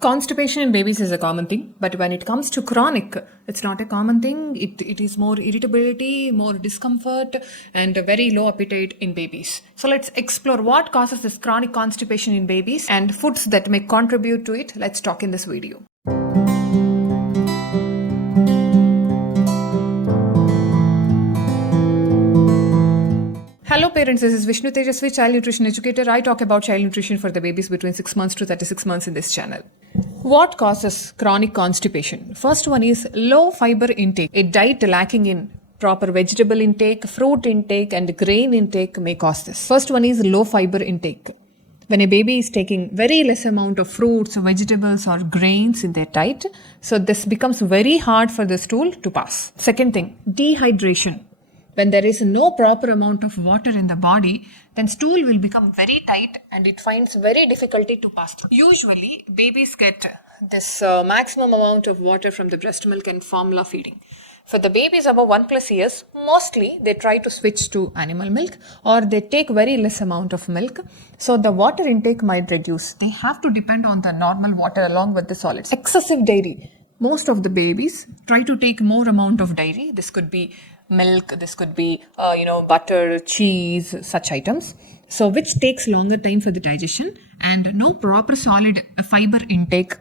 Constipation in babies is a common thing, but when it comes to chronic, it's not a common thing. It is more irritability, more discomfort, and a very low appetite in babies. So let's explore what causes this chronic constipation in babies and foods that may contribute to it. Let's talk in this video. Hello parents, this is Vishnu Tejasvi, child nutrition educator. I talk about child nutrition for the babies between 6 months to 36 months in this channel. What causes chronic constipation? First one is low fiber intake. A diet lacking in proper vegetable intake, fruit intake and grain intake may cause this. First one is low fiber intake. When a baby is taking very less amount of fruits, vegetables or grains in their diet, so this becomes very hard for the stool to pass. Second thing, dehydration. When there is no proper amount of water in the body, then stool will become very tight and it finds very difficulty to pass through. Usually, babies get this maximum amount of water from the breast milk and formula feeding. For the babies above 1+ years, mostly they try to switch to animal milk or they take very less amount of milk. So the water intake might reduce. They have to depend on the normal water along with the solids. Excessive dairy. Most of the babies try to take more amount of dairy. This could be milk, this could be butter, cheese, such items. So which takes longer time for the digestion and no proper solid fiber intake,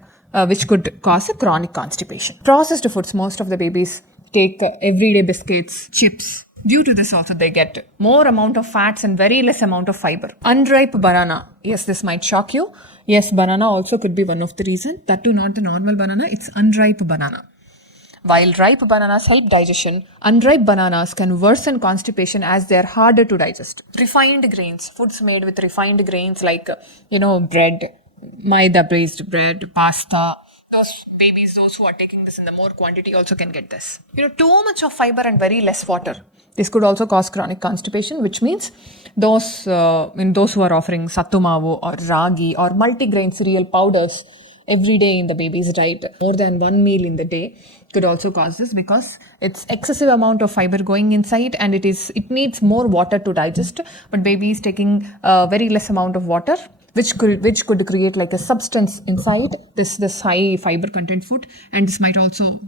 which could cause a chronic constipation. Processed foods, most of the babies take everyday biscuits, chips. Due to this also they get more amount of fats and very less amount of fiber. Unripe banana. Yes, this might shock you. Yes, banana also could be one of the reasons. That too not the normal banana, it's unripe banana. While ripe bananas help digestion, unripe bananas can worsen constipation as they are harder to digest. Refined grains, foods made with refined grains like, bread, maida-based bread, pasta. Those who are taking this in the more quantity also can get this. Too much of fiber and very less water. This could also cause chronic constipation, which means those who are offering sattu mavu or ragi or multigrain cereal powders every day in the baby's diet, more than one meal in the day, could also cause this because it's excessive amount of fiber going inside and it needs more water to digest, but baby is taking very less amount of water, which could create like a substance inside this high fiber content food, and this might also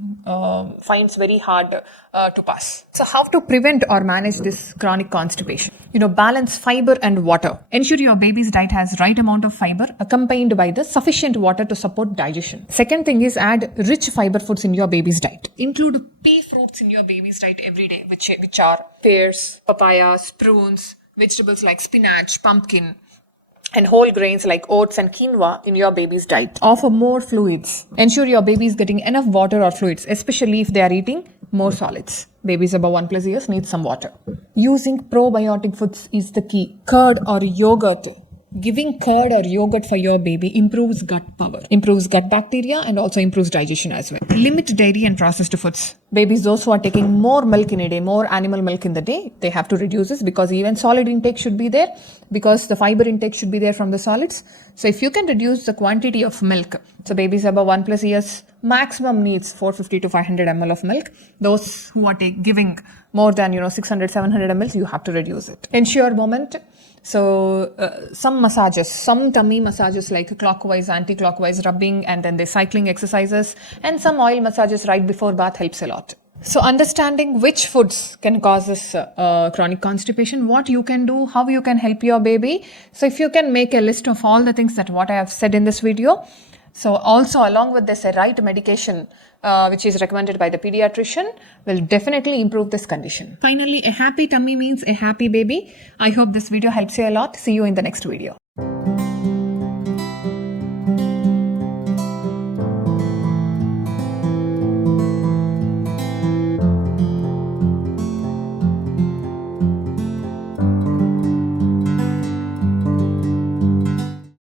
finds very hard to pass. So how to prevent or manage this chronic constipation? Balance fiber and water. Ensure your baby's diet has right amount of fiber accompanied by the sufficient water to support digestion. Second thing is add rich fiber foods in your baby's diet. Include pea fruits in your baby's diet every day, which are pears, papayas, prunes, vegetables like spinach, pumpkin, and whole grains like oats and quinoa in your baby's diet. Offer more fluids. Ensure your baby is getting enough water or fluids, especially if they are eating more solids. Babies above 1+ years need some water. Using probiotic foods is the key. Curd or yogurt. Giving curd or yogurt for your baby improves gut power, improves gut bacteria and also improves digestion as well. Limit dairy and processed foods. Babies, those who are taking more milk in a day, more animal milk in the day, they have to reduce this because even solid intake should be there because the fiber intake should be there from the solids. So if you can reduce the quantity of milk, so babies above 1+ years maximum needs 450 to 500 ml of milk. Those who are giving more than 600, 700 ml, you have to reduce it. Ensure movement. So some tummy massages like clockwise, anti-clockwise rubbing and then the cycling exercises and some oil massages right before bath helps a lot. So understanding which foods can cause this chronic constipation, what you can do, how you can help your baby. So if you can make a list of all the things that what I have said in this video. So also along with this, a right medication which is recommended by the pediatrician will definitely improve this condition. Finally, a happy tummy means a happy baby. I hope this video helps you a lot. See you in the next video.